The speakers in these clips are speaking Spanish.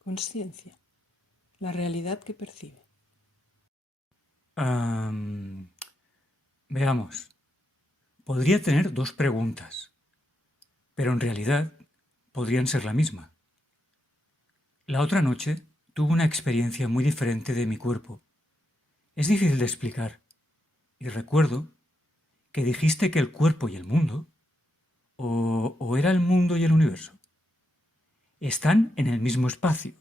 Consciencia, la realidad que percibe. Veamos. Podría tener dos preguntas, pero en realidad podrían ser la misma. La otra noche tuve una experiencia muy diferente de mi cuerpo. Es difícil de explicar, y recuerdo que dijiste que el cuerpo y el mundo, o era el mundo y el universo, están en el mismo espacio.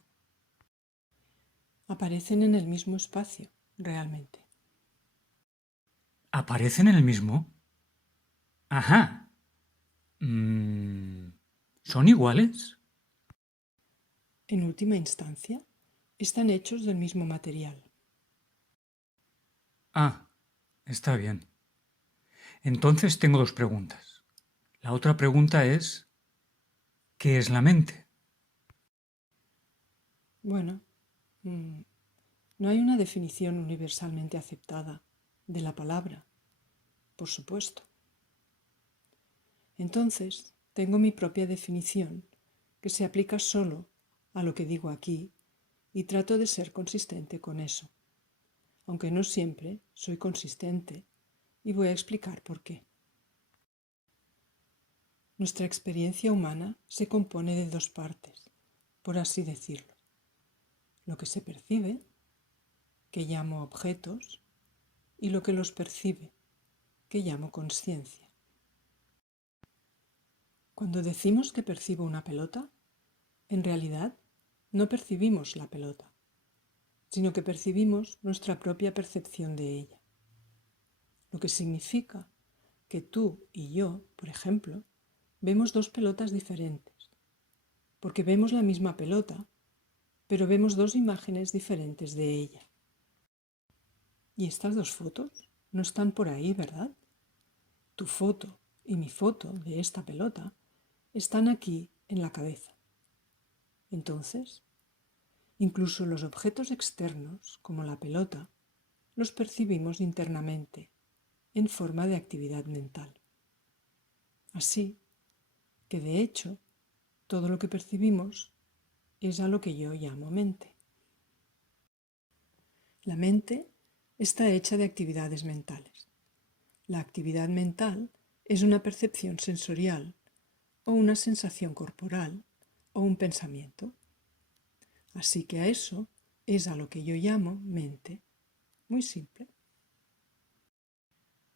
Aparecen en el mismo espacio, realmente. ¿Aparecen en el mismo? Ajá. Mm, ¿Son iguales? En última instancia, están hechos del mismo material. Ah, está bien. Entonces tengo dos preguntas. La otra pregunta es, ¿qué es la mente? Bueno, no hay una definición universalmente aceptada de la palabra, por supuesto. Entonces, tengo mi propia definición que se aplica solo a lo que digo aquí y trato de ser consistente con eso, aunque no siempre soy consistente y voy a explicar por qué. Nuestra experiencia humana se compone de dos partes, por así decirlo. Lo que se percibe, que llamo objetos, y lo que los percibe, que llamo consciencia. Cuando decimos que percibo una pelota, en realidad no percibimos la pelota, sino que percibimos nuestra propia percepción de ella. Lo que significa que tú y yo, por ejemplo, vemos dos pelotas diferentes, porque vemos la misma pelota, pero vemos dos imágenes diferentes de ella. Y estas dos fotos no están por ahí, ¿verdad? Tu foto y mi foto de esta pelota están aquí en la cabeza. Entonces, incluso los objetos externos, como la pelota, los percibimos internamente, en forma de actividad mental. Así que, de hecho, todo lo que percibimos es a lo que yo llamo mente. La mente está hecha de actividades mentales. La actividad mental es una percepción sensorial o una sensación corporal o un pensamiento. Así que a eso es a lo que yo llamo mente. Muy simple.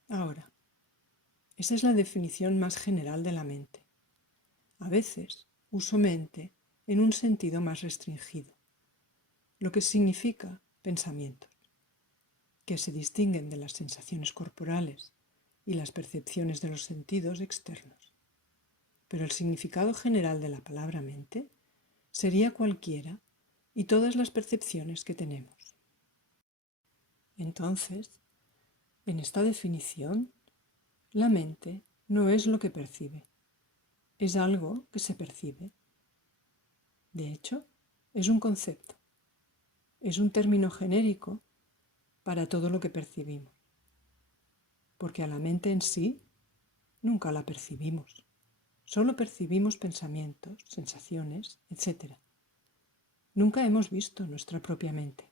Ahora, esa es la definición más general de la mente. A veces uso mente en un sentido más restringido, lo que significa pensamientos, que se distinguen de las sensaciones corporales y las percepciones de los sentidos externos. Pero el significado general de la palabra mente sería cualquiera y todas las percepciones que tenemos. Entonces, en esta definición, la mente no es lo que percibe, es algo que se percibe. De hecho, es un concepto, es un término genérico para todo lo que percibimos, porque a la mente en sí nunca la percibimos, solo percibimos pensamientos, sensaciones, etc. Nunca hemos visto nuestra propia mente.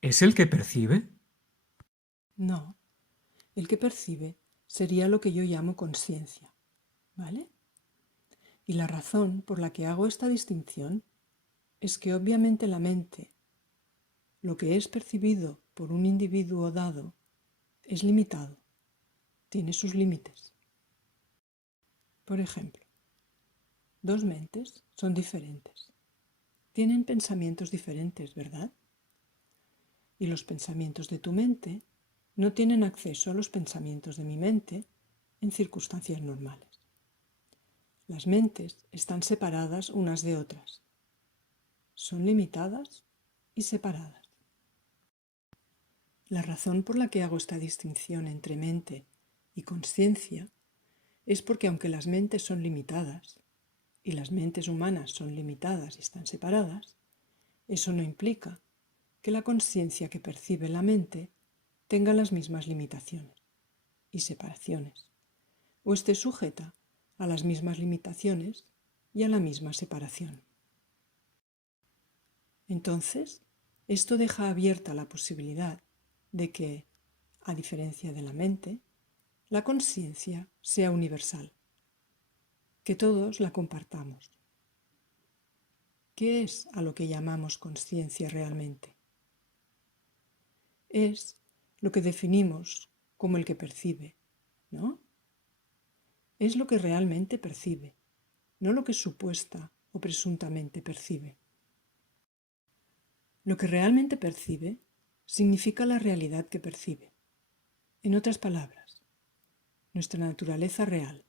¿Es el que percibe? No, el que percibe sería lo que yo llamo consciencia, ¿vale? Y la razón por la que hago esta distinción es que obviamente la mente, lo que es percibido por un individuo dado, es limitado, tiene sus límites. Por ejemplo, dos mentes son diferentes, tienen pensamientos diferentes, ¿verdad? Y los pensamientos de tu mente no tienen acceso a los pensamientos de mi mente en circunstancias normales. Las mentes están separadas unas de otras, son limitadas y separadas. La razón por la que hago esta distinción entre mente y consciencia es porque aunque las mentes son limitadas y las mentes humanas son limitadas y están separadas, eso no implica que la consciencia que percibe la mente tenga las mismas limitaciones y separaciones, o esté sujeta a las mismas limitaciones y a la misma separación. Entonces, esto deja abierta la posibilidad de que, a diferencia de la mente, la conciencia sea universal, que todos la compartamos. ¿Qué es a lo que llamamos conciencia realmente? Es lo que definimos como el que percibe, ¿no? Es lo que realmente percibe, no lo que supuesta o presuntamente percibe. Lo que realmente percibe significa la realidad que percibe. En otras palabras, nuestra naturaleza real.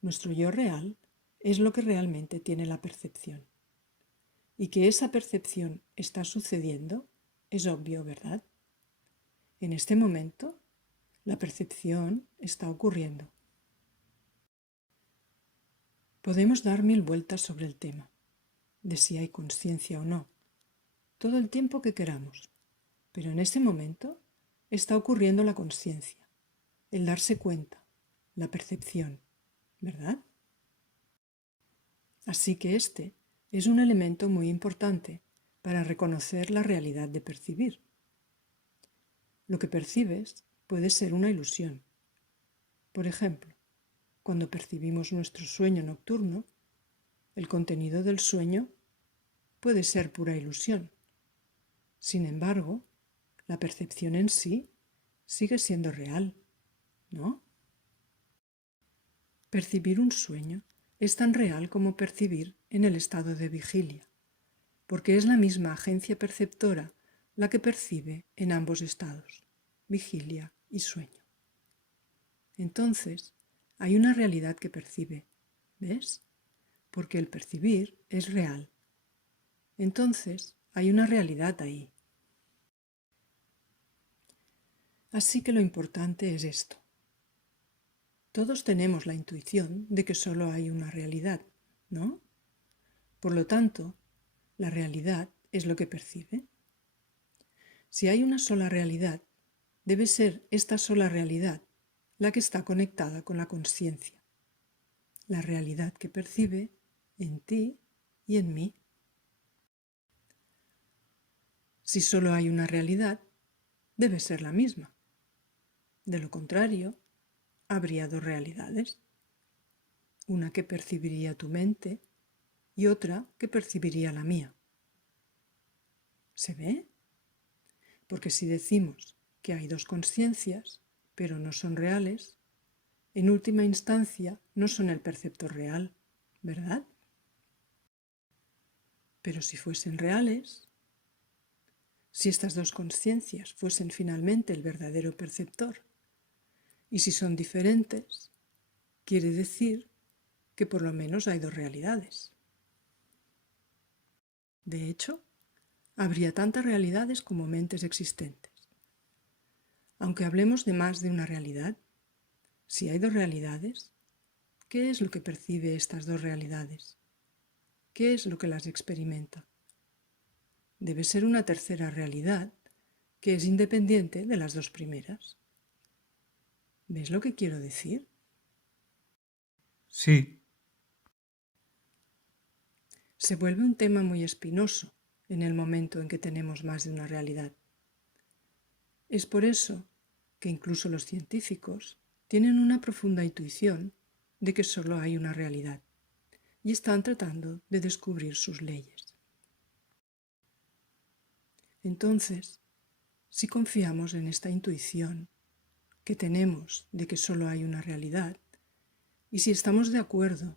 Nuestro yo real es lo que realmente tiene la percepción. Y que esa percepción está sucediendo es obvio, ¿verdad? En este momento, la percepción está ocurriendo. Podemos dar 1000 vueltas sobre el tema, de si hay conciencia o no, todo el tiempo que queramos, pero en este momento está ocurriendo la conciencia, el darse cuenta, la percepción, ¿verdad? Así que este es un elemento muy importante para reconocer la realidad de percibir. Lo que percibes puede ser una ilusión. Por ejemplo, cuando percibimos nuestro sueño nocturno, el contenido del sueño puede ser pura ilusión. Sin embargo, la percepción en sí sigue siendo real, ¿no? Percibir un sueño es tan real como percibir en el estado de vigilia, porque es la misma agencia perceptora la que percibe en ambos estados, vigilia y sueño. Entonces, hay una realidad que percibe, ¿ves? Porque el percibir es real. Entonces, hay una realidad ahí. Así que lo importante es esto. Todos tenemos la intuición de que solo hay una realidad, ¿no? Por lo tanto, la realidad es lo que percibe. Si hay una sola realidad, debe ser esta sola realidad la que está conectada con la conciencia, la realidad que percibe en ti y en mí. Si solo hay una realidad, debe ser la misma. De lo contrario, habría dos realidades, una que percibiría tu mente y otra que percibiría la mía. ¿Se ve? Porque si decimos que hay dos conciencias, pero no son reales, en última instancia no son el perceptor real, ¿verdad? Pero si fuesen reales, si estas dos conciencias fuesen finalmente el verdadero perceptor, y si son diferentes, quiere decir que por lo menos hay dos realidades. De hecho, habría tantas realidades como mentes existentes. Aunque hablemos de más de una realidad, si hay dos realidades, ¿qué es lo que percibe estas dos realidades? ¿Qué es lo que las experimenta? Debe ser una tercera realidad que es independiente de las dos primeras. ¿Ves lo que quiero decir? Sí, Se vuelve un tema muy espinoso en el momento en que tenemos más de una realidad. Es por eso que incluso los científicos tienen una profunda intuición de que solo hay una realidad y están tratando de descubrir sus leyes. Entonces, si confiamos en esta intuición que tenemos de que solo hay una realidad, y si estamos de acuerdo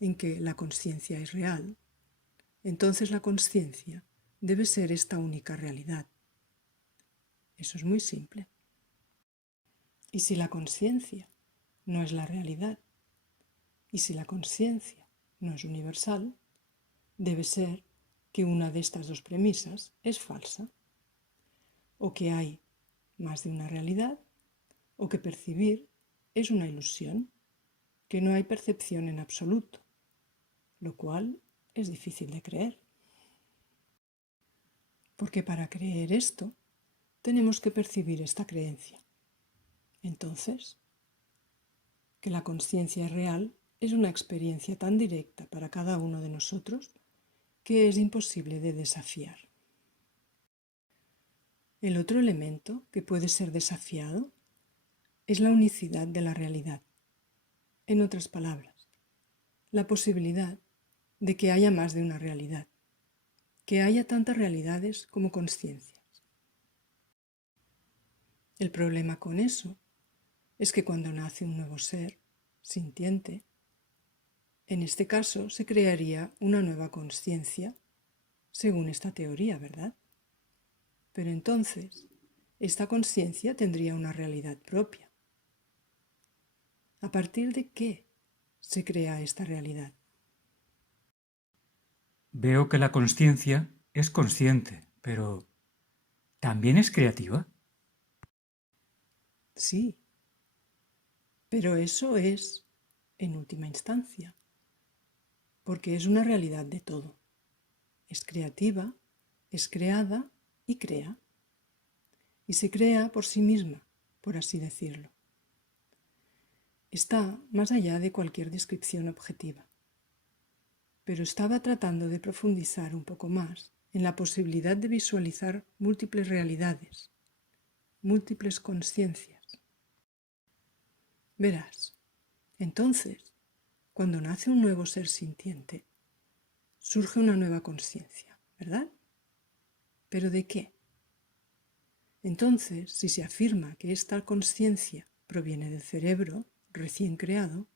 en que la conciencia es real, entonces la conciencia debe ser esta única realidad. Eso es muy simple. Y si la conciencia no es la realidad, y si la conciencia no es universal, debe ser que una de estas dos premisas es falsa, o que hay más de una realidad, o que percibir es una ilusión, que no hay percepción en absoluto, lo cual es difícil de creer. Porque para creer esto, tenemos que percibir esta creencia. Entonces, que la conciencia es real es una experiencia tan directa para cada uno de nosotros que es imposible de desafiar. El otro elemento que puede ser desafiado es la unicidad de la realidad. En otras palabras, la posibilidad de que haya más de una realidad, que haya tantas realidades como consciencias. El problema con eso es que cuando nace un nuevo ser sintiente, en este caso se crearía una nueva consciencia, según esta teoría, ¿verdad? Pero entonces, esta consciencia tendría una realidad propia. ¿A partir de qué se crea esta realidad? Veo que la consciencia es consciente, pero ¿también es creativa? Sí, pero eso es en última instancia, porque es una realidad de todo. Es creativa, es creada y crea. Y se crea por sí misma, por así decirlo. Está más allá de cualquier descripción objetiva. Pero estaba tratando de profundizar un poco más en la posibilidad de visualizar múltiples realidades, múltiples conciencias. Verás, entonces, cuando nace un nuevo ser sintiente, surge una nueva conciencia, ¿verdad? ¿Pero de qué? Entonces, si se afirma que esta conciencia proviene del cerebro recién creado,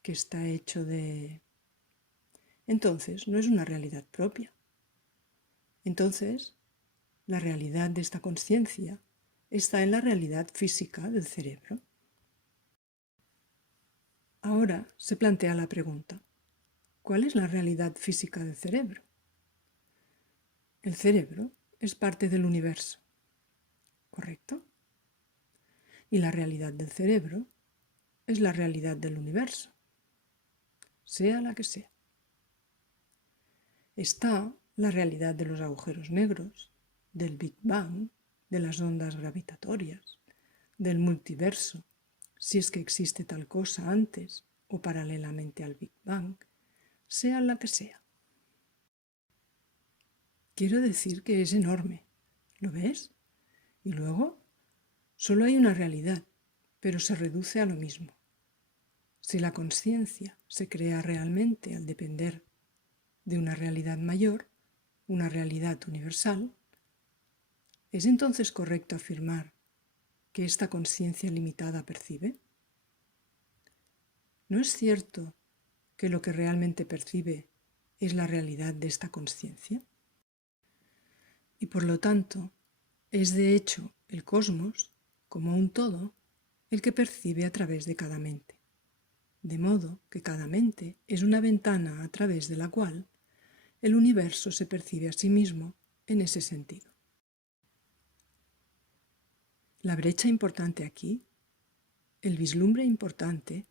que está hecho de... Entonces, no es una realidad propia. Entonces, la realidad de esta conciencia está en la realidad física del cerebro. Ahora se plantea la pregunta, ¿cuál es la realidad física del cerebro? El cerebro es parte del universo, ¿correcto? Y la realidad del cerebro es la realidad del universo, sea la que sea. Está la realidad de los agujeros negros, del Big Bang, de las ondas gravitatorias, del multiverso, si es que existe tal cosa antes o paralelamente al Big Bang, sea la que sea. Quiero decir que es enorme, ¿lo ves? Y luego, solo hay una realidad, pero se reduce a lo mismo. Si la conciencia se crea realmente al depender de una realidad mayor, una realidad universal, ¿es entonces correcto afirmar que esta conciencia limitada percibe? ¿No es cierto que lo que realmente percibe es la realidad de esta conciencia? Y por lo tanto, es de hecho el cosmos, como un todo, el que percibe a través de cada mente. De modo que cada mente es una ventana a través de la cual el universo se percibe a sí mismo en ese sentido. La brecha importante aquí, el vislumbre importante,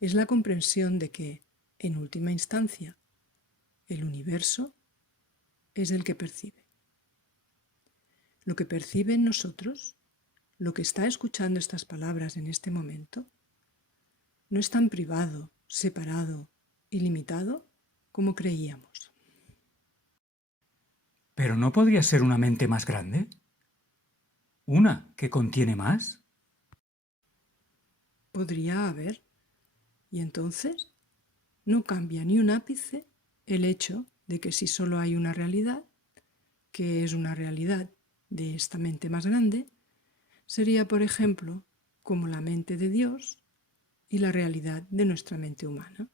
es la comprensión de que, en última instancia, el universo es el que percibe. Lo que percibe en nosotros, lo que está escuchando estas palabras en este momento, no es tan privado, separado y limitado como creíamos. ¿Pero no podría ser una mente más grande? ¿Una que contiene más? Podría haber, y entonces no cambia ni un ápice el hecho de que si solo hay una realidad, que es una realidad de esta mente más grande, sería, por ejemplo, como la mente de Dios y la realidad de nuestra mente humana.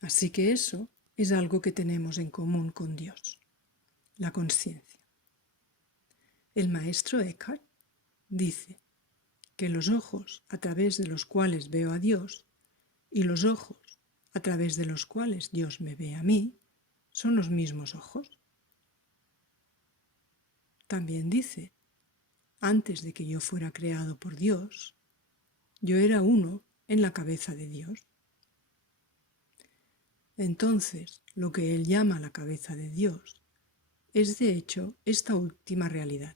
Así que eso es algo que tenemos en común con Dios, la conciencia. El maestro Eckhart dice que los ojos a través de los cuales veo a Dios y los ojos a través de los cuales Dios me ve a mí son los mismos ojos. También dice, antes de que yo fuera creado por Dios, yo era uno en la cabeza de Dios. Entonces, lo que él llama la cabeza de Dios es de hecho esta última realidad,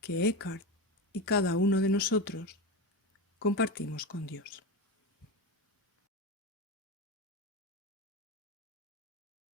que Eckhart y cada uno de nosotros compartimos con Dios.